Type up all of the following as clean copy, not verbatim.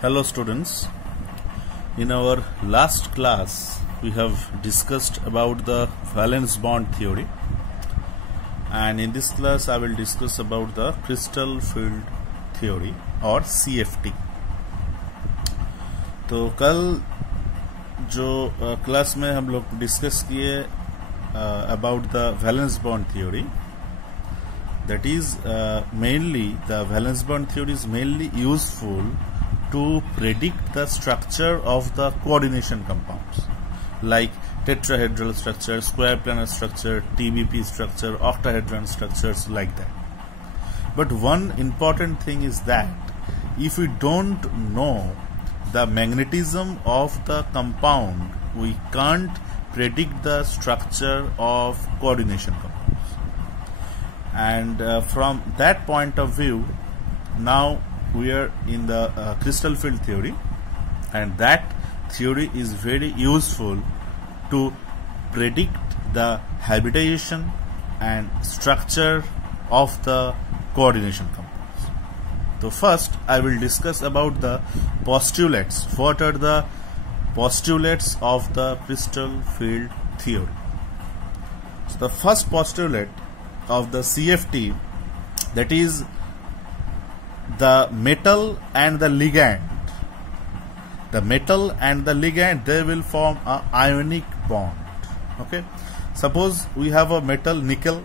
Hello students, in our last class we have discussed about the valence bond theory, and in this class I will discuss about the crystal field theory or CFT. तो कल जो class में हम लोग discuss किए about the valence bond theory, that is mainly the valence bond theory is mainly useful to predict the structure of the coordination compounds like tetrahedral structure, square planar structure, TBP structure, octahedron structures like that. But one important thing is that if we don't know the magnetism of the compound, we can't predict the structure of coordination compounds. And from that point of view, now we are in the crystal field theory, and that theory is very useful to predict the hybridization and structure of the coordination compounds. So first I will discuss about the postulates. What are the postulates of the crystal field theory? So the first postulate of the CFT, that is the metal and the ligand. The metal and the ligand, they will form an ionic bond. Okay, suppose we have a metal nickel.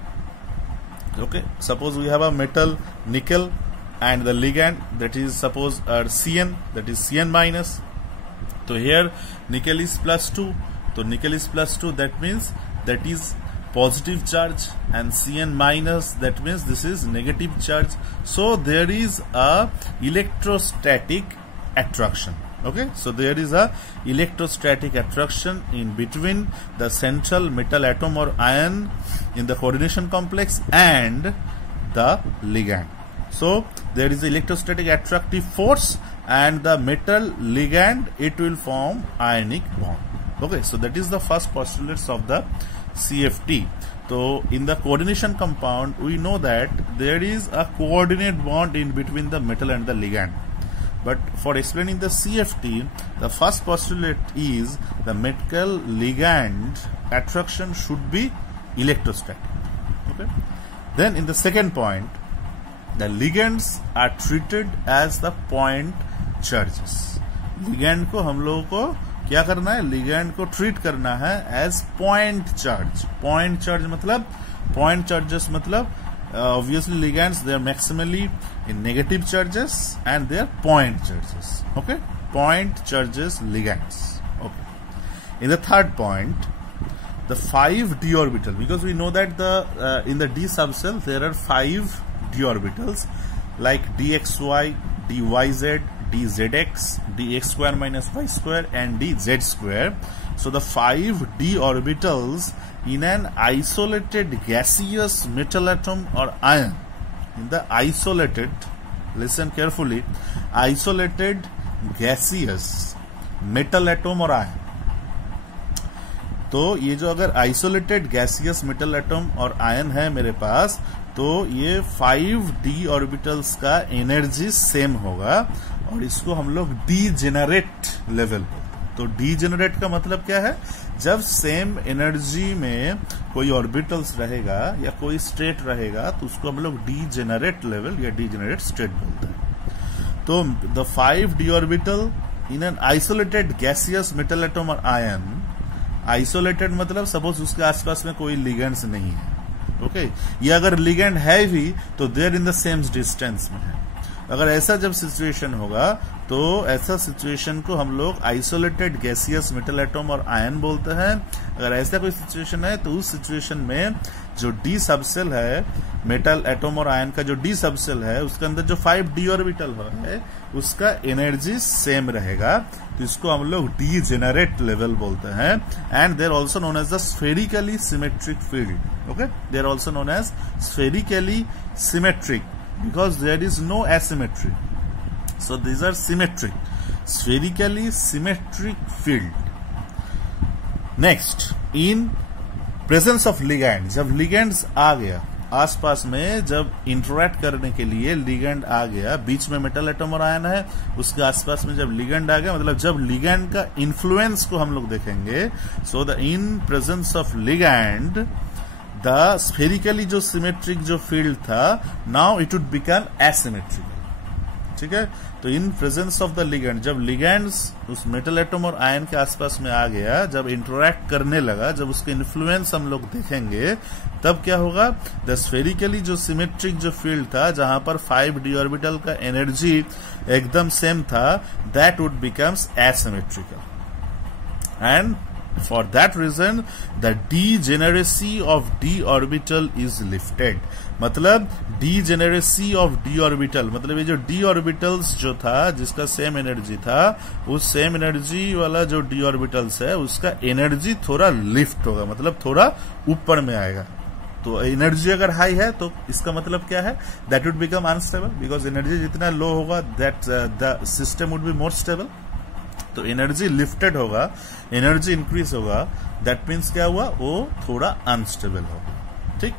Okay, suppose we have a metal nickel and the ligand, that is suppose Cn, that is Cn minus. So here nickel is +2. So nickel is +2, that means that is positive charge, and Cn minus, that means this is negative charge. So there is a electrostatic attraction. Okay, so there is a electrostatic attraction in between the central metal atom or ion in the coordination complex and the ligand. So there is electrostatic attractive force, and the metal ligand, it will form ionic bond. Okay, so that is the first postulates of the CFT. So in the coordination compound, we know that there is a coordinate bond in between the metal and the ligand. But for explaining the CFT, the first postulate is the metal ligand attraction should be electrostatic. Okay. Then in the second point, the ligands are treated as the point charges. Ligand को हम लोगों को क्या करना है? Ligand को treat करना है as point charge. Point charge मतलब, पॉइंट चार्जेस मतलब obviously ligands, they are maximally in negative charges and they are point charges. Okay, point charges ligands. Okay, in the third point, the 5d orbital, because we know that the in the d subcell there are 5 d orbitals like dxy, dyz, dzx, dx square minus y square, and dz square. So the 5 d orbitals in an isolated gaseous metal atom or ion, in the isolated, listen carefully, isolated gaseous metal atom or ion. तो ये जो अगर isolated gaseous metal atom और ion है मेरे पास, तो ये 5d orbitals का एनर्जी सेम होगा, और इसको हम लोग डीजेनरेट लेवल. तो डीजेनरेट का मतलब क्या है? जब सेम एनर्जी में कोई ऑर्बिटल्स रहेगा या कोई स्टेट रहेगा, तो उसको हम लोग डीजेनरेट लेवल या डीजेनरेट स्टेट बोलते हैं. तो the 5d orbital in an isolated gaseous metal atom और आयन. आइसोलेटेड मतलब सपोज उसके आसपास में कोई लिगेंड्स नहीं है. ओके, या अगर लिगेंड है भी तो there in the same distance में है. अगर ऐसा जब सिचुएशन होगा, तो ऐसा सिचुएशन को हम लोग आइसोलेटेड गैसियस मेटल एटम और आयन बोलते हैं. अगर ऐसा कोई सिचुएशन है, तो उस सिचुएशन में जो डी सबसेल है, मेटल एटम और आयन का जो डी सबसेल है, उसके अंदर जो 5d ऑर्बिटल है, उसका एनर्जी सेम रहेगा. तो इसको हम लोग डीजेनरेट लेवल बोलते हैं. And they are also known as the spherically symmetric field. Okay, they are also known as spherically symmetric because there is no asymmetry. So these are symmetric, spherically symmetric field. Next, in presence of ligand, जब ligands आ गया, आसपास में जब interact करने के लिए ligand आ गया, बीच में मेटल एटम और आयन है, उसके आसपास में जब लिगेंड आ गया, मतलब जब लिगेंड का इन्फ्लुएंस को हम लोग देखेंगे, so the in presence of ligand the spherically जो सिमेट्रिक जो फील्ड था, now it would become asymmetrical. ठीक है, तो in presence of the ligand, जब लिगेंड्स उस मेटल एटम और आयन के आसपास में आ गया, जब इंटरैक्ट करने लगा, जब उसके इन्फ्लुएंस हम लोग देखेंगे, तब क्या होगा, द स्फेरिकली जो सिमेट्रिक जो फील्ड था, जहां पर 5d ऑर्बिटल का एनर्जी एकदम सेम था, that would becomes asymmetrical. And for that reason the degeneracy of d orbital is lifted। मतलब degeneracy of d orbital, मतलब ये जो d orbitals जो था, जिसका सेम एनर्जी था, उस सेम एनर्जी वाला जो d orbitals है, उसका एनर्जी थोड़ा लिफ्ट होगा, मतलब थोड़ा ऊपर में आएगा। तो एनर्जी अगर हाई है तो इसका मतलब क्या है, that would become unstable, because energy जितना लो होगा that the system would be more stable. तो एनर्जी लिफ्टेड होगा, एनर्जी इंक्रीज होगा, दैट मीन्स क्या हुआ, वो थोड़ा अनस्टेबल होगा। ठीक,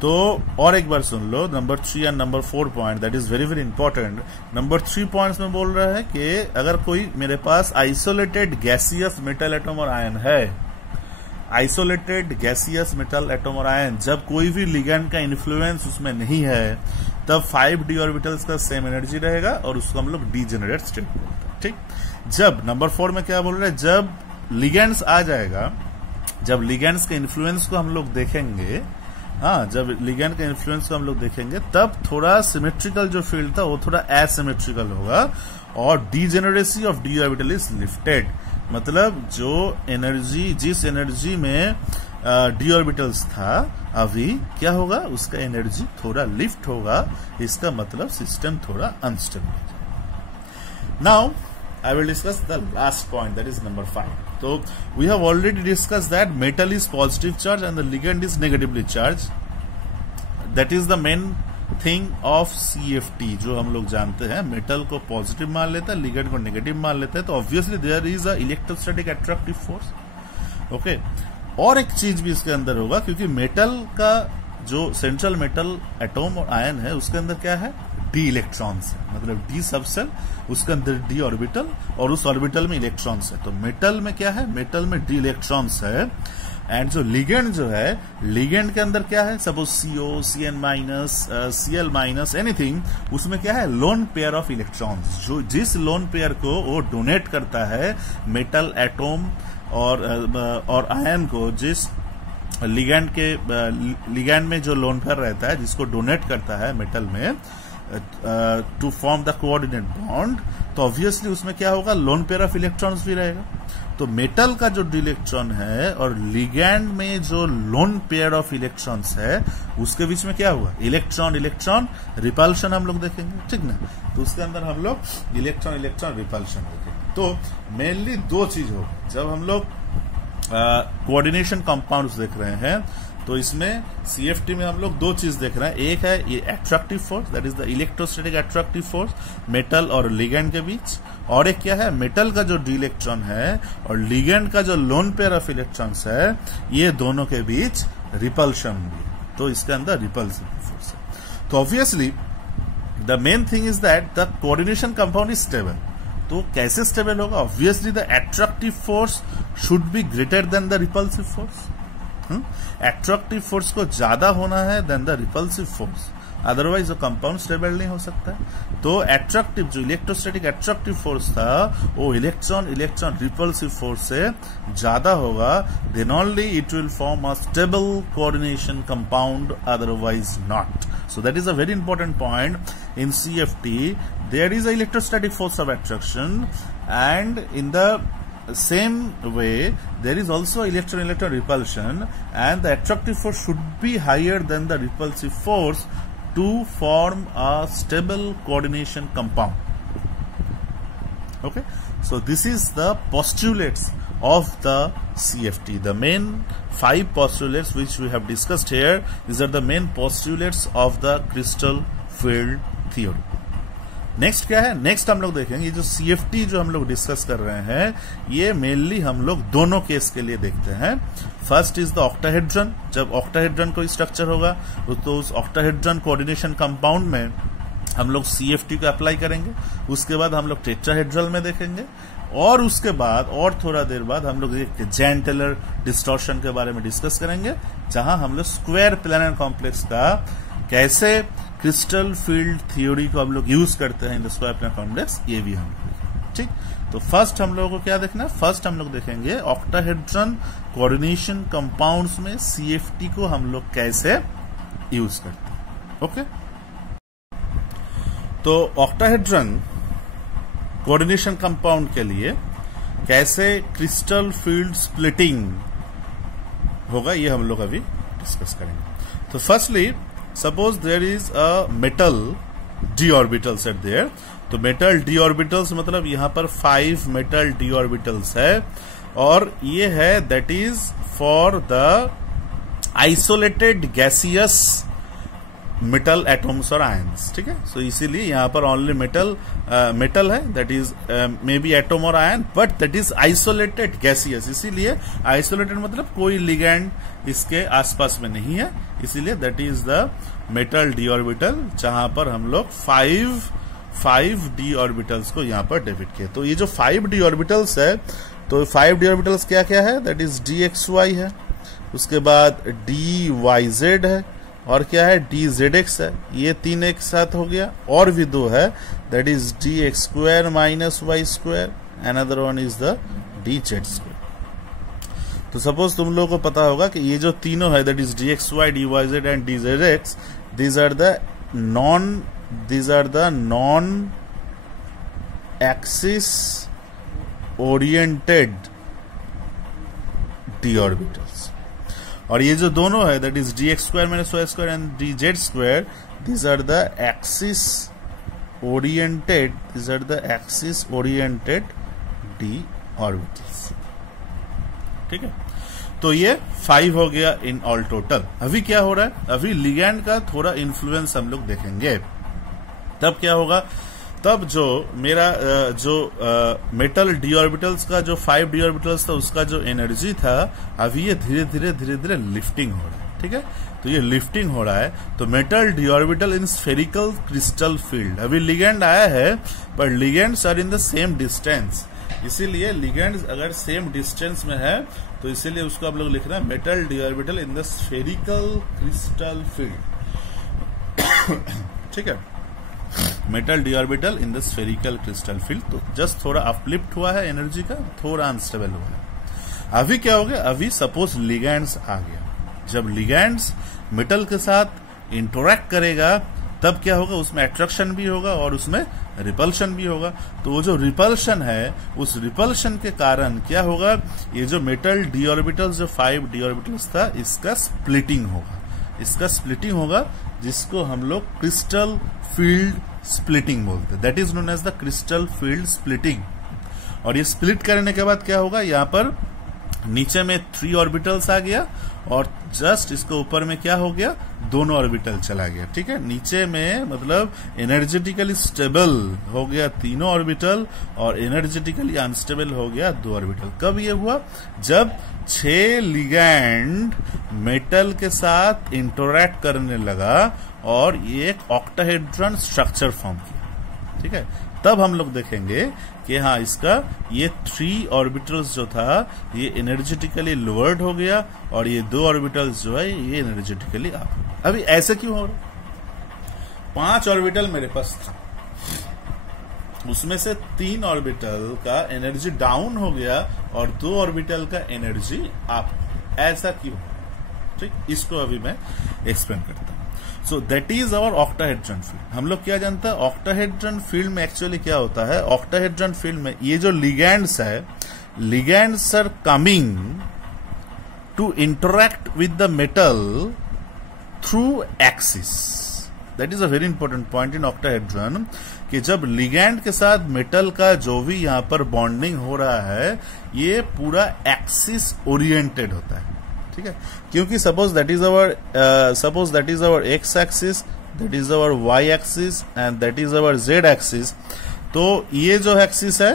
तो और एक बार सुन लो, number 3 and number 4 point, that is very very important. Number 3 points में बोल रहा है कि अगर कोई मेरे पास आइसोलेटेड गैसियस मेटल एटम और आयन है, आइसोलेटेड गैसियस मेटल एटम और आयन, जब कोई भी लिगेंड का इन्फ्लुएंस उसमें नहीं है, तब 5d ऑर्बिटल्स का सेम एनर्जी रहेगा और उसको हम लोग डीजेनरेट स्टेट बोलते हैं। ठीक, जब नंबर 4 में क्या बोल रहे हैं, जब लिगेंड्स आ जाएगा, जब लिगेंड्स के इन्फ्लुएंस को हम लोग देखेंगे, हाँ, जब लिगेंड के इन्फ्लुएंस को हम लोग देखेंगे, तब थोड़ा सिमेट्रिकल जो फील्ड था वो थोड़ा एसिमेट्रिकल होगा और degeneracy of D orbital is lifted. मतलब जो एनर्जी, जिस एनर्जी में डी ऑर्बिटल्स था, अभी क्या होगा, उसका एनर्जी थोड़ा लिफ्ट होगा, इसका मतलब सिस्टम थोड़ा अनस्टेबल हो जाएगा। Now I will discuss the last point, that is number 5. So we have already discussed that metal is positive charge and the ligand is negatively charged. That is the main thing of CFT, जो हम लोग जानते हैं, metal को positive मान लेता है, ligand को नेगेटिव मान लेता है, तो obviously there is a electrostatic attractive force. Okay, और एक चीज भी इसके अंदर होगा, क्योंकि मेटल का जो सेंट्रल मेटल एटम और आयन है, उसके अंदर क्या है, डी इलेक्ट्रॉन्स है, मतलब डी सबसेल, उसके अंदर डी ऑर्बिटल और उस ऑर्बिटल में इलेक्ट्रॉन्स है। तो मेटल में क्या है, मेटल में डी इलेक्ट्रॉन्स है। एंड जो लिगेंड जो है, लिगेंड के अंदर क्या है, suppose CO, CN minus, Cl minus, anything, उसमें क्या है, लोन पेयर ऑफ इलेक्ट्रॉन्स, जो जिस लोन पेयर को वो डोनेट करता है मेटल एटम और आयन को, जिस लिगेंड में जो लोन पेयर रहता है, जिसको डोनेट करता है मेटल में to form the coordinate bond, तो ऑब्वियसली उसमें क्या होगा, लोन पेयर ऑफ इलेक्ट्रॉन्स भी रहेगा। तो मेटल का जो इलेक्ट्रॉन है और लिगेंड में जो लोन पेयर ऑफ इलेक्ट्रॉन्स है, उसके बीच में क्या हुआ, इलेक्ट्रॉन इलेक्ट्रॉन रिपल्शन हम लोग देखेंगे। ठीक ना, तो उसके अंदर हम लोग इलेक्ट्रॉन इलेक्ट्रॉन रिपल्शन देखेंगे। तो मेनली दो चीज होगी, जब हम लोग कोऑर्डिनेशन कंपाउंड्स देख रहे हैं, तो इसमें CFT में हम लोग दो चीज देख रहे हैं। एक है ये attractive force, that is the electrostatic attractive force metal और लिगेंड के बीच, और एक क्या है, मेटल का जो डी इलेक्ट्रॉन है और लिगेंड का जो लोन पेयर ऑफ इलेक्ट्रॉन्स है, ये दोनों के बीच रिपल्शन भी है, तो इसके अंदर रिपल्सिव फोर्स है। तो obviously the main thing is that the coordination compound is stable. तो कैसे स्टेबल होगा, obviously the attractive force should be greater than the repulsive force. Attractive force को ज्यादा होना है then the repulsive force, otherwise वो कंपाउंड स्टेबल नहीं हो सकता है। तो एट्रैक्टिव जो इलेक्ट्रोस्टैटिक एट्रैक्टिव फोर्स था, वो इलेक्ट्रॉन इलेक्ट्रॉन रिपल्सिव फोर्स से ज्यादा होगा, then only it will form a stable coordination compound, otherwise not. So that is a very important point in CFT. There is a electrostatic force of attraction, and in the same way there is also electron-electron repulsion, and the attractive force should be higher than the repulsive force to form a stable coordination compound. Okay, so this is the postulates of the CFT. The main 5 postulates which we have discussed here, these are the main postulates of the crystal field theory. Next क्या है, next हम लोग देखेंगे ये जो CFT जो हम लोग डिस्कस कर रहे हैं, ये मेनली हम लोग दोनों केस के लिए देखते हैं। First is the octahedron. जब ऑक्टाहेड्रन कोई स्ट्रक्चर होगा तो उस ऑक्टाहेड्रन कोऑर्डिनेशन कंपाउंड में हम लोग CFT को अप्लाई करेंगे। उसके बाद हम लोग टेट्राहेड्रल में देखेंगे, और उसके बाद और थोड़ा देर बाद हम लोग एक जैन टेलर डिस्टॉर्शन के बारे में डिस्कस करेंगे, जहां हम लोग स्क्वायर प्लानर कॉम्प्लेक्स का कैसे क्रिस्टल फील्ड थ्योरी को हम लोग यूज करते हैं in the square planar complex, ये भी हम लोग। ठीक, तो फर्स्ट हम लोगों को क्या देखना है, फर्स्ट हम लोग देखेंगे ऑक्टाहेड्रन कोऑर्डिनेशन कंपाउंड्स में CFT को हम लोग कैसे यूज करते हैं। ओके, तो ऑक्टाहेड्रन कोऑर्डिनेशन कंपाउंड के लिए कैसे क्रिस्टल फील्ड स्प्लिटिंग होगा, ये हम लोग अभी डिस्कस करेंगे। तो firstly suppose there is a metal d orbitals at there. तो मेटल d ऑर्बिटल्स मतलब यहां पर 5 मेटल d ऑर्बिटल्स है, और ये है that is for the isolated gaseous metal atoms और आयंस। ठीक है, सो इसीलिए यहां पर ओनली मेटल है, that is may be atom और ion, but that is isolated gaseous. इसीलिए आइसोलेटेड मतलब कोई लिगैंड इसके आसपास में नहीं है, इसीलिए that is the metal d orbital, जहां पर हम लोग 5 d ऑर्बिटल्स को यहां पर डेबिट किए। तो ये जो 5 d ऑर्बिटल्स है, तो 5 d ऑर्बिटल्स क्या क्या है, दैट इज dxy है, उसके बाद dyz है, और क्या है dzx है। ये 3 एक साथ हो गया, और भी 2 है, that is dx square minus y square, another one is the dz square. तो सपोज तुम लोगों को पता होगा कि ये जो तीनों है, that is dxy, dyz and dzx, these are the non axis oriented d orbitals. और ये जो दोनों है, that is dx square minus y square and dz square, these are the axis oriented d orbitals. ठीक है, तो ये 5 हो गया इन ऑल टोटल। अभी क्या हो रहा है, अभी लिगैंड का थोड़ा इन्फ्लुएंस हम लोग देखेंगे। तब क्या होगा, तब जो मेरा मेटल d ऑर्बिटल्स का जो 5 d ऑर्बिटल्स था, उसका जो एनर्जी था, अभी ये धीरे धीरे लिफ्टिंग हो रहा है। ठीक है, तो ये लिफ्टिंग हो रहा है, तो metal d orbital in spherical crystal field. अभी लिगैंड आया है, पर ligands are in the same distance, इसीलिए लिगैंड्स अगर सेम डिस्टेंस में है, तो इसीलिए उसको आप लोग लिख रहे हैं metal d orbital in the spherical crystal field. ठीक है, metal d orbital in the spherical crystal field. तो जस्ट थोड़ा अपलिफ्ट हुआ है एनर्जी का, थोड़ा अनस्टेबल हुआ है। अभी क्या हो गया, अभी सपोज लिगैंड्स आ गया। जब लिगैंड्स मेटल के साथ इंटरेक्ट करेगा, तब क्या होगा, उसमें अट्रैक्शन भी होगा और उसमें रिपल्शन भी होगा। तो वो जो रिपल्शन है, उस रिपल्शन के कारण क्या होगा, ये जो मेटल d ऑर्बिटल्स जो 5 d ऑर्बिटल्स था, इसका स्प्लिटिंग होगा, जिसको हम लोग क्रिस्टल फील्ड स्प्लिटिंग बोलते हैं, that is known as the crystal field splitting. और ये स्प्लिट करने के बाद क्या होगा, यहाँ पर नीचे में 3 ऑर्बिटल्स आ गया, और जस्ट इसके ऊपर में क्या हो गया, दोनों ऑर्बिटल चला गया। ठीक है, नीचे में मतलब एनर्जेटिकली स्टेबल हो गया 3 ऑर्बिटल, और एनर्जेटिकली अनस्टेबल हो गया 2 ऑर्बिटल। कब ये हुआ, जब 6 लिगैंड मेटल के साथ इंटरैक्ट करने लगा और ये एक ऑक्टाहेड्रन स्ट्रक्चर फॉर्म किया। ठीक है, तब हम लोग देखेंगे कि हाँ, इसका ये 3 ऑर्बिटल्स जो था, ये एनर्जेटिकली लोअर्ड हो गया, और ये 2 ऑर्बिटल्स जो है, ये एनर्जेटिकली अप। अभी ऐसे क्यों हो रहा, 5 ऑर्बिटल मेरे पास था, उसमें से 3 ऑर्बिटल का एनर्जी डाउन हो गया और 2 ऑर्बिटल का एनर्जी अप। ऐसा क्यों? ठीक, इसको अभी मैं एक्सप्लेन करता हूं। So that is our octahedron field. हम लोग क्या जानते हैं, ऑक्टाहेड्रन फील्ड में एक्चुअली क्या होता है, ऑक्टाहेड्रन फील्ड में ये जो लिगैंड्स है, ligands are coming to interact with the metal through axis. That is a very important point in octahedron, कि जब लिगैंड के साथ मेटल का जो भी यहां पर बॉन्डिंग हो रहा है, ये पूरा एक्सिस ओरिएंटेड होता है। ठीक है, क्योंकि suppose that is our x axis, that is our y axis and that is our z axis. तो ये जो एक्सिस है,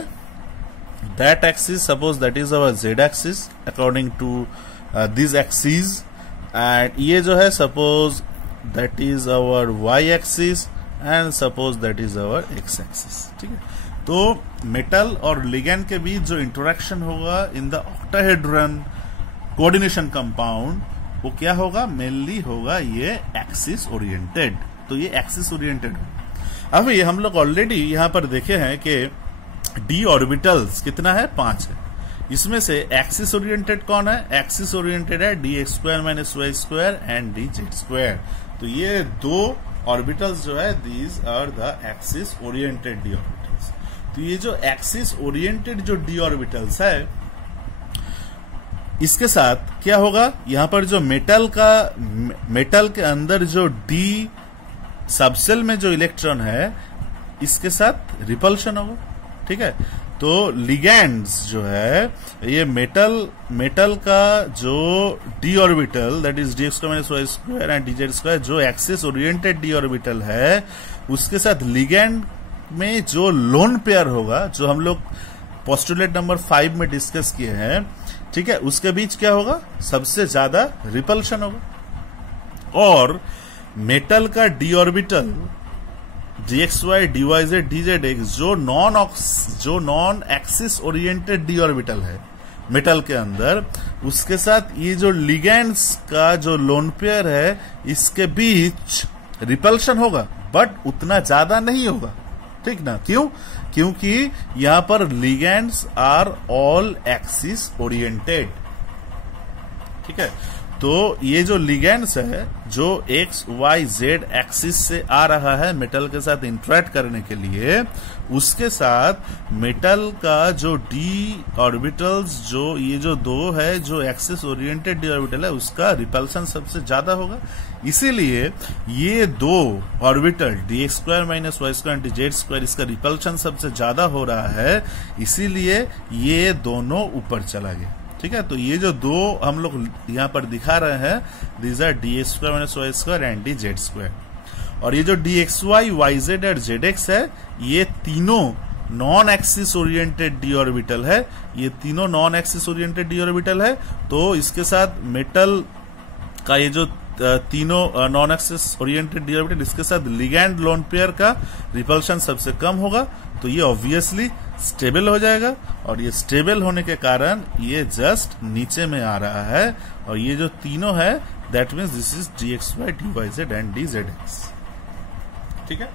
that axis, suppose that is our z axis according to this axis, and ये जो है suppose that is our y axis and suppose that is our x axis. ठीक है, तो मेटल और लिगैंड के बीच जो इंटरेक्शन होगा in the octahedron coordination compound, वो क्या होगा, मेनली होगा ये एक्सिस ओरिएंटेड। तो ये एक्सिस ओरिएंटेड है। अभी हम लोग ऑलरेडी यहां पर देखे हैं कि डी ऑर्बिटल्स कितना है, 5 है। इसमें से एक्सिस ओरिएंटेड कौन है, एक्सिस ओरिएंटेड है d x square minus y square and d z square. तो ये 2 ऑर्बिटल्स जो है, these are the axis oriented d orbitals. तो ये जो एक्सिस ओरिएंटेड जो डी ऑर्बिटल्स है, इसके साथ क्या होगा, यहां पर जो मेटल के अंदर जो डी सबसेल में जो इलेक्ट्रॉन है, इसके साथ रिपल्शन होगा। ठीक है, तो लिगैंड्स जो है, ये मेटल का जो d orbital that is d x square minus y square and d z square, जो एक्सिस ओरिएंटेड डी ऑर्बिटल है, उसके साथ लिगैंड में जो लोन पेयर होगा, जो हम लोग पोस्टुलेट नंबर 5 में डिस्कस किए हैं, ठीक है, उसके बीच क्या होगा, सबसे ज्यादा रिपल्शन होगा। और मेटल का D orbital D x Y D Y Z D Z X, जो non axis oriented D orbital है मेटल के अंदर, उसके साथ ये जो लिगैंड्स का जो लोन पेयर है, इसके बीच रिपल्शन होगा, बट उतना ज्यादा नहीं होगा। ठीक ना, क्यों, क्योंकि यहां पर ligands are all axis oriented. ठीक है, तो ये जो लिगैंड्स है, जो एक्स वाई जेड एक्सिस से आ रहा है मेटल के साथ इंटरेक्ट करने के लिए, उसके साथ मेटल का जो डी ऑर्बिटल्स, जो ये जो 2 है, जो एक्सिस ओरिएंटेड डी ऑर्बिटल है, उसका रिपल्सन सबसे ज्यादा होगा। इसीलिए ये 2 orbital D x square minus y square d z square, इसका रिपल्सन सबसे ज्यादा हो रहा है, इसीलिए ये दोनों ऊपर चला गया। ठीक है, तो ये जो 2 हम लोग यहां पर दिखा रहे हैं, these are d x square minus y square and d z square. और ये जो d x y y z और जेड एक्स है, ये तीनों non axis oriented D orbital है। ये तीनों non axis oriented D orbital है। तो इसके साथ मेटल का ये जो तीनों non axis oriented D orbital, इसके साथ लिगैंड लोन पेयर का रिपल्शन सबसे कम होगा, तो ये ऑब्वियसली स्टेबल हो जाएगा। और ये स्टेबल होने के कारण ये जस्ट नीचे में आ रहा है। और ये जो तीनों है, that means this is d x Y D Y z and d Z x. ठीक है,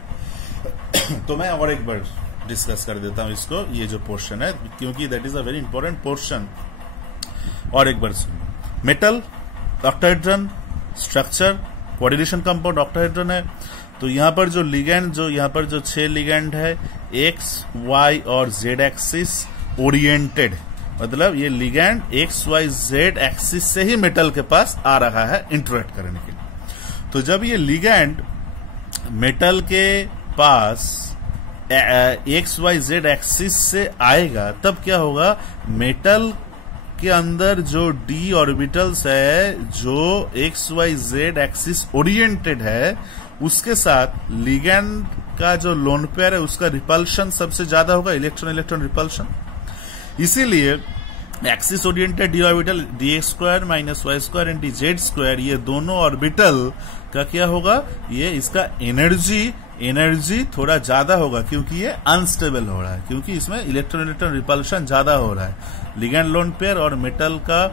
तो मैं और एक बार डिस्कस कर देता हूं इसको, ये जो पोर्शन है, क्योंकि that is a very important portion. और एक बार सुनिए, metal octahedron structure, coordination compound octahedron है। तो यहां पर जो लिगैंड, जो यहां पर जो 6 लिगैंड है, एक्स वाई और जेड एक्सिस ओरिएंटेड, मतलब ये ligand x y z axis से ही मेटल के पास आ रहा है इंटरेक्ट करने के लिए। तो जब ये लिगैंड मेटल के पास एक्स वाई जेड एक्सिस से आएगा, तब क्या होगा, मेटल के अंदर जो डी ऑर्बिटल्स है, जो x y z axis oriented है, उसके साथ लिगैंड का जो लोन पेयर है, उसका रिपल्शन सबसे ज्यादा होगा, इलेक्ट्रॉन इलेक्ट्रॉन रिपल्शन। इसीलिए axis oriented D orbital D x square minus y square and d z square, ये दोनों ऑर्बिटल का क्या होगा, ये इसका एनर्जी थोड़ा ज्यादा होगा, क्योंकि ये अनस्टेबल हो रहा है, क्योंकि इसमें इलेक्ट्रॉन इलेक्ट्रॉन रिपल्शन ज्यादा हो रहा है। लिगैंड लोन पेयर और मेटल का,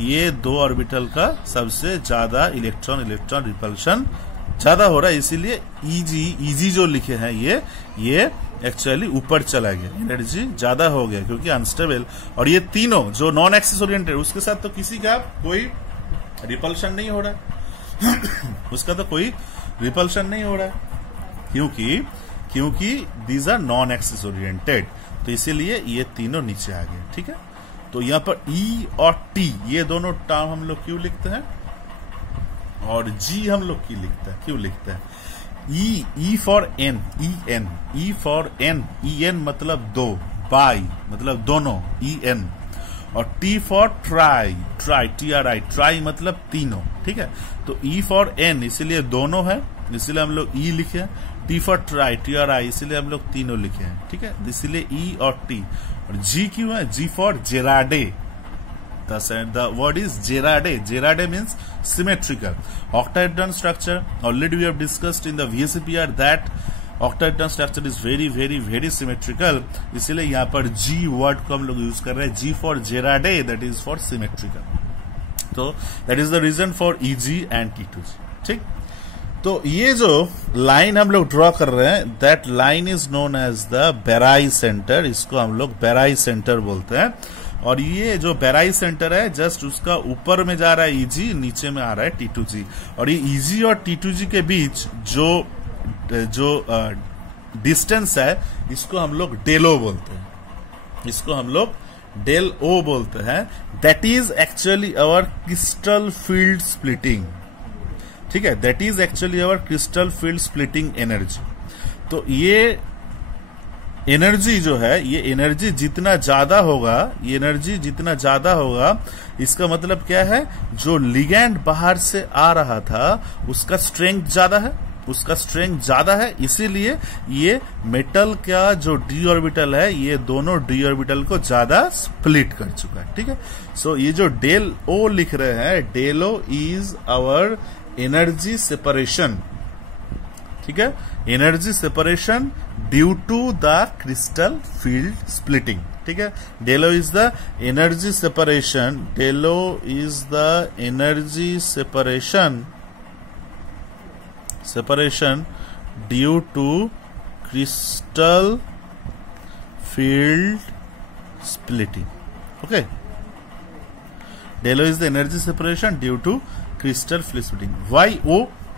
ये 2 ऑर्बिटल का सबसे ज्यादा इलेक्ट्रॉन इलेक्ट्रॉन रिपल्शन ज्यादा हो रहा है। इसीलिए इजी जो लिखे हैं, ये एक्चुअली ऊपर चला गया, एनर्जी ज्यादा हो गया, क्योंकि अनस्टेबल। और ये तीनों जो नॉन एक्सिस ओरिएंटेड, उसके साथ तो किसी का कोई रिपल्शन नहीं हो रहा है उसका तो कोई रिपल्शन नहीं हो रहा है, क्योंकि these are non axis oriented. तो इसीलिए ये तीनों नीचे आ गए। ठीक है, तो यहां पर ई और टी, ये दोनों टर्म हम लोग क्यों लिखते हैं, और जी हम लोग क्यों लिखते हैं, E for N, E for N, E N मतलब 2, बाई मतलब दोनों, ई एन। और T for tri, TRI, tri मतलब तीनों। ठीक है, तो ई फॉर एन, इसलिए दोनों है, इसीलिए हम लोग ई लिखे हैं, टी फॉर ट्राई, टी और आई, इसीलिए हम लोग तीनों लिखे हैं, ठीक है। इसीलिए ई और टी, और जी क्यों है, जी for जेराडे, the word is Gerarde. Gerarde means symmetrical. Octahedron structure, already we have discussed in the VSEPR that octahedron structure is very very very symmetrical. इसीलिए यहाँ पर G वर्ड को हम लोग यूज कर रहे हैं, G for Gerarde, that is for symmetrical. तो that is the reason for EG and T2G. ठीक, तो ये जो लाइन हम लोग ड्रॉ कर रहे हैं, that line is known as the barycentre, इसको हम लोग बेराई सेंटर बोलते हैं। और ये जो बेराई सेंटर है, जस्ट उसका ऊपर में जा रहा है ईजी, नीचे में आ रहा है T2G, और ये ईजी और T2G के बीच जो डिस्टेंस है, इसको हम लोग डेलो बोलते हैं, इसको हम लोग डेल ओ बोलते हैं। That is actually our crystal field splitting, ठीक है, that is actually our crystal field splitting energy. तो ये एनर्जी जो है, ये एनर्जी जितना ज्यादा होगा, ये एनर्जी जितना ज्यादा होगा, इसका मतलब क्या है, जो लिगैंड बाहर से आ रहा था उसका स्ट्रेंथ ज्यादा है, उसका स्ट्रेंथ ज्यादा है, इसीलिए ये मेटल का जो डी ऑर्बिटल है, ये दोनों डी ऑर्बिटल को ज्यादा स्प्लिट कर चुका है, ठीक है। सो ये जो डेल ओ लिख रहे हैं, del O is our energy separation, ठीक है, energy separation due to the crystal field splitting, ठीक है। Del O is the energy separation, del O is the energy separation due to crystal field splitting, okay. Del O is the energy separation due to crystal field splitting. Why O?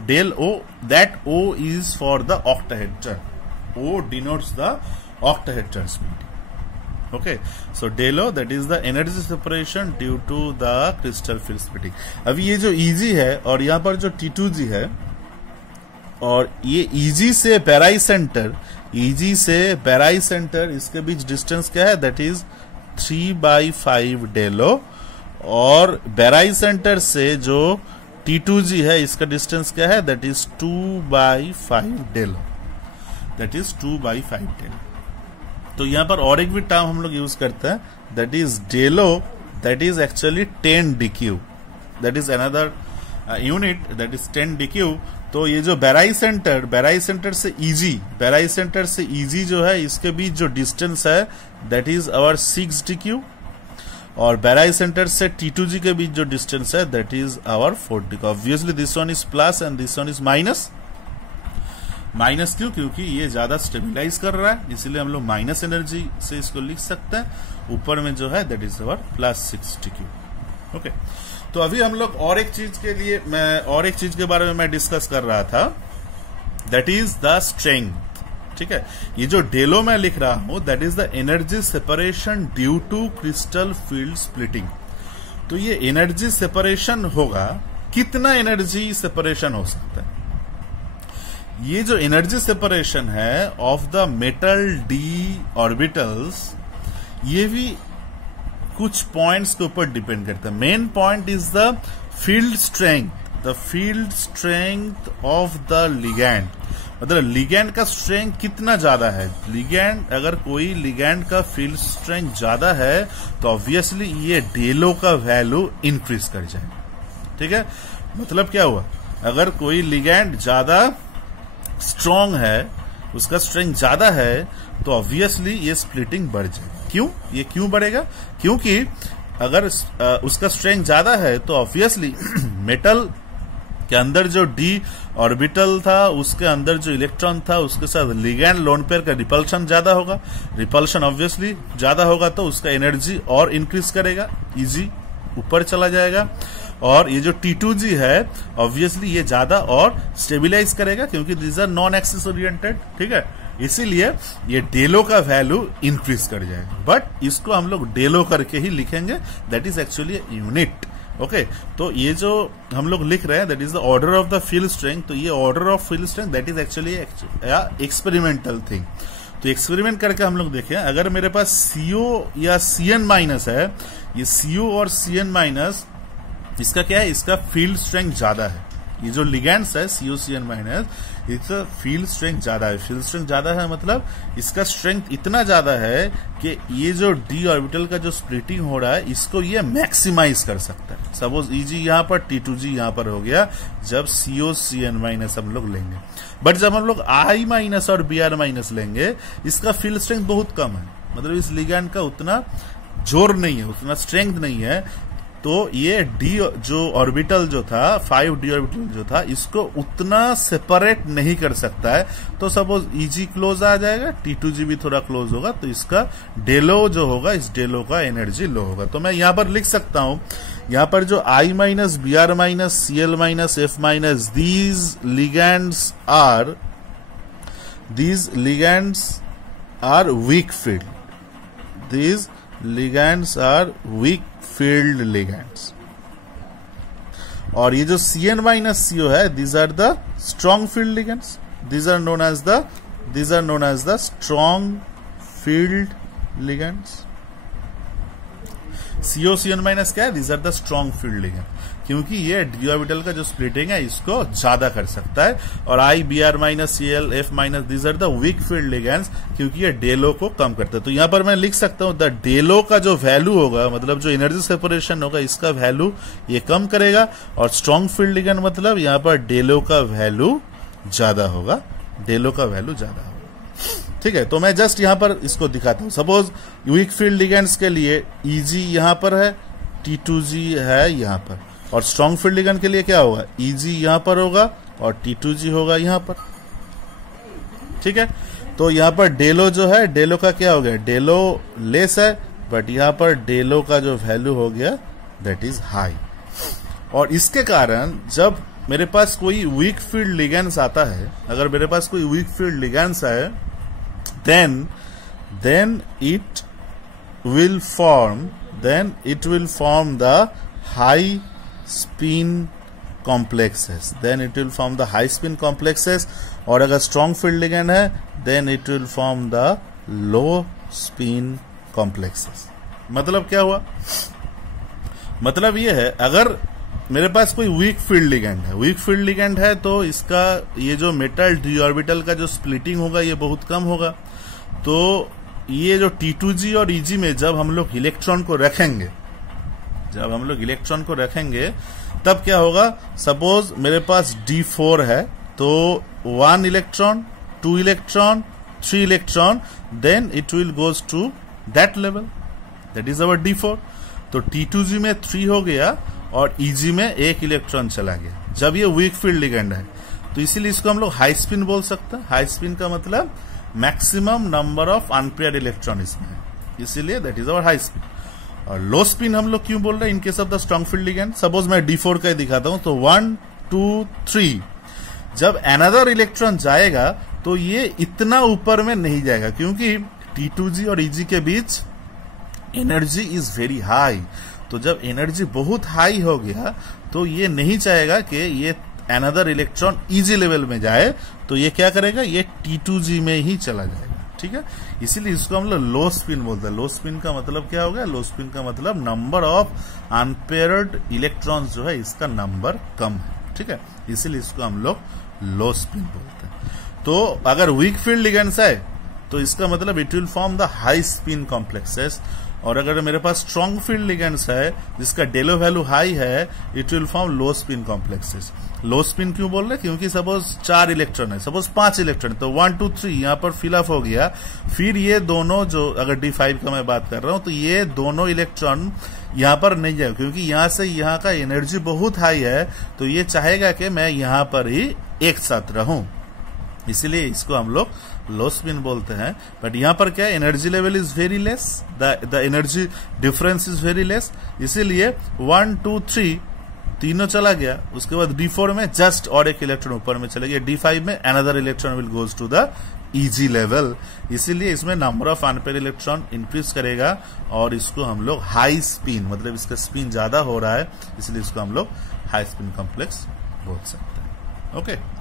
Del O, that O is for the octahedron. O denotes the octahedron splitting. Okay, so del O, that is the energy separation due to the crystal field splitting. अभी ये जो EG है और यहाँ पर जो T2G है, और ये EG से बेराई सेंटर, EG से बेराई सेंटर, इसके बीच डिस्टेंस क्या है, that is 3/5 del O, और बेराई सेंटर से जो T2G है, इसका डिस्टेंस क्या है, that is 2/5 del, that is 2/5 del. तो यहां पर और एक भी टर्म हम लोग यूज करते हैं, that is Delo, that is actually 10 DQ, that is another unit, that is 10 DQ। तो ये जो बेराई सेंटर से EG, बेराई सेंटर से EG जो है, इसके बीच जो डिस्टेंस है, दैट इज आवर 6 DQ, और बेराई सेंटर से T2G के बीच जो डिस्टेंस है, that is our 4 DQ। Obviously this one is plus and this one is minus. Minus क्यों, क्योंकि ये ज्यादा स्टेबिलाईज कर रहा है, इसीलिए हम लोग माइनस एनर्जी से इसको लिख सकते हैं। ऊपर में जो है, that is our +6 DQ, okay. तो अभी हम लोग और एक चीज के बारे में मैं डिस्कस कर रहा था, दैट इज द स्ट्रेंथ, ठीक है। ये जो डेलो में लिख रहा हूं, that is the energy separation due to crystal field splitting. तो ये एनर्जी सेपरेशन होगा, कितना एनर्जी सेपरेशन हो सकता है, ये जो एनर्जी सेपरेशन है of the metal D orbitals, ये भी कुछ पॉइंट्स के ऊपर डिपेंड करता है। Main point is the field strength, the field strength of the ligand, मतलब लिगैंड का स्ट्रेंथ कितना ज्यादा है। लिगैंड, अगर कोई लिगैंड का फील्ड स्ट्रेंथ ज्यादा है, तो ऑब्वियसली ये डेलो का वैल्यू इंक्रीज कर जाएगा, ठीक है। मतलब क्या हुआ, अगर कोई लिगैंड ज्यादा स्ट्रांग है, उसका स्ट्रेंथ ज्यादा है, तो ऑब्वियसली ये स्प्लिटिंग बढ़ जाएगी। क्यों, ये क्यों बढ़ेगा, क्योंकि अगर उसका स्ट्रेंथ ज्यादा है, तो ऑब्वियसली मेटल के अंदर जो डी ऑर्बिटल था, उसके अंदर जो इलेक्ट्रॉन था, उसके साथ लिगैंड लोन पेयर का रिपल्शन ज्यादा होगा, रिपल्शन ऑब्वियसली ज्यादा होगा, तो उसका एनर्जी और इंक्रीज करेगा, इजी ऊपर चला जाएगा। और ये जो T2G है, ऑब्वियसली ये ज्यादा और स्टेबिलाईज करेगा, क्योंकि this are non axis oriented, ठीक है। इसीलिए ये डेलो का वैल्यू इंक्रीज कर जाएगा, बट इसको हम लोग डेलो करके ही लिखेंगे, that is actually unit, okay. तो ये जो हम लोग लिख रहे हैं, that is the order of the field strength. तो ये order of field strength, that is actually experimental thing. तो एक्सपेरिमेंट करके हम लोग देखें, अगर मेरे पास CO या CN माइनस है, ये CO और CN माइनस, इसका क्या है, इसका फील्ड स्ट्रेंथ ज्यादा है, ये जो लिगेंड्स है COCN माइनस, इसका फील्ड स्ट्रेंथ ज्यादा है। फील्ड स्ट्रेंथ ज्यादा है मतलब इसका स्ट्रेंथ इतना ज्यादा है कि ये जो d ऑर्बिटल का जो स्प्लिटिंग हो रहा है इसको ये मैक्सिमाइज कर सकता है। सपोज Eg यहां पर, T2G यहां पर हो गया जब COCN माइनस हम लोग लेंगे। बट जब हम लोग I माइनस और Br माइनस लेंगे, इसका फील्ड स्ट्रेंथ बहुत कम है, मतलब इस लिगेंड का उतना जोर नहीं है, उतना स्ट्रेंथ नहीं है। तो ये d जो ऑर्बिटल जो था, 5d ऑर्बिटल जो था, इसको उतना सेपरेट नहीं कर सकता है। तो सपोज Eg क्लोज आ जाएगा, T2G भी थोड़ा क्लोज होगा, तो इसका डेलो जो होगा, इस डेलो का एनर्जी लो होगा। तो मैं यहां पर लिख सकता हूं, यहां पर जो I minus Br minus Cl minus F minus these ligands are weak field, these ligands are weak field ligands। और ये जो Cn माइनस CO है, these are the strong field ligands, these are known as the strong field ligands। COCN minus क्या है? these are the strong field ligands, क्योंकि ये d orbital का जो स्प्लिटिंग है इसको ज्यादा कर सकता है। और I Br minus Cl F minus these are the weak field ligands, क्योंकि ये डेलो को कम करता है। तो यहां पर मैं लिख सकता हूं द डेलो का जो वैल्यू होगा, मतलब जो एनर्जी सेपरेशन होगा, इसका वैल्यू ये कम करेगा। और स्ट्रॉन्ग फील्ड लिगेंड मतलब यहां पर डेलो का वैल्यू ज्यादा होगा, डेलो का वैल्यू ज्यादा होगा। ठीक है, तो मैं जस्ट यहां पर इसको दिखाता हूं। सपोज वीक फील्ड लिगेंड्स के लिए Eg यहां पर है, T2G है यहां पर, और स्ट्रॉन्ग फील्ड लिगेंड के लिए क्या होगा? Eg यहां पर होगा और T2G होगा यहां पर। ठीक है, तो यहां पर डेलो जो है, डेलो का क्या हो गया? डेलो लेस है, बट यहां पर डेलो का जो वैल्यू हो गया दैट इज हाई। और इसके कारण जब मेरे पास कोई वीक फील्ड लिगेंड्स आता है, अगर मेरे पास कोई वीक फील्ड लिगेंड्स है, then it will form the high spin complexes, और अगर strong field ligand है then it will form the low spin complexes। मतलब क्या हुआ? मतलब ये है, अगर मेरे पास कोई वीक फील्ड लिगेंड है, तो इसका ये जो मेटल d ऑर्बिटल का जो स्प्लिटिंग होगा ये बहुत कम होगा। तो ये जो T2G और Eg में जब हम लोग इलेक्ट्रॉन को रखेंगे, तब क्या होगा? सपोज मेरे पास D4 है, तो 1 electron, 2 electron, 3 electron, then it will goes to that level, that is our D4। तो T2G में 3 हो गया और Eg में 1 इलेक्ट्रॉन चला गया जब ये वीक फील्ड लिगेंड है। तो इसीलिए इसको हम लोग हाई स्पिन बोल सकते हैं। हाई स्पिन का मतलब maximum number of unpaired electron इसमें है, इसीलिए that is our high spin. और लो स्पिन हम लोग क्यों बोल रहे हैं? In case of the strong field ligand, suppose मैं D4 का ही दिखाता हूं, तो 1 2 3 जब अनदर इलेक्ट्रॉन जाएगा तो ये इतना ऊपर में नहीं जाएगा, क्योंकि T2G और Eg के बीच एनर्जी इज वेरी हाई। तो जब एनर्जी बहुत हाई हो गया तो ये नहीं चाहेगा कि ये अनदर इलेक्ट्रॉन इजी लेवल में जाए, तो ये क्या करेगा? ये T2G में ही चला जाएगा। ठीक है, इसीलिए इसको हम लोग लो स्पिन बोलते हैं। लो स्पिन का मतलब क्या हो गया? लो स्पिन का मतलब नंबर ऑफ अनपेयर्ड इलेक्ट्रॉन्स जो है इसका नंबर कम है। ठीक है, इसीलिए इसको हम लोग लो स्पिन बोलते हैं। तो अगर वीक फील्ड लिगेंड्स है तो इसका मतलब it will form the high spin complexes. और अगर मेरे पास स्ट्रॉन्ग फील्ड लिगेंड्स है जिसका डेलो वैल्यू हाई है, it will form low spin complexes. Low spin क्यों बोल रहे? क्योंकि सपोज 4 इलेक्ट्रॉन है, सपोज 5 इलेक्ट्रॉन, तो 1 2 3 यहां पर फिलअप हो गया। फिर ये दोनों जो, अगर D5 का मैं बात कर रहा हूं, तो ये दोनों इलेक्ट्रॉन यहां पर नहीं जाएगा, क्योंकि यहां से यहां का एनर्जी बहुत हाई है, तो ये चाहेगा कि मैं यहां पर ही एक साथ रहूं, इसीलिए इसको हम लोग लो स्पिन बोलते हैं। बट यहां पर क्या, energy level is very less, the energy difference is very less, इसीलिए 1 2 3 तीनों चला गया। उसके बाद D4 में जस्ट और एक इलेक्ट्रॉन ऊपर में चला गया। D5 में another electron will goes to the Eg level, इसीलिए इसमें number of unpaired electron increase करेगा और इसको हम लोग हाई स्पिन, मतलब इसका स्पिन ज्यादा हो रहा है, इसलिए इसको हम लोग हाई स्पिन कॉम्प्लेक्स बोल सकते हैं। ओके।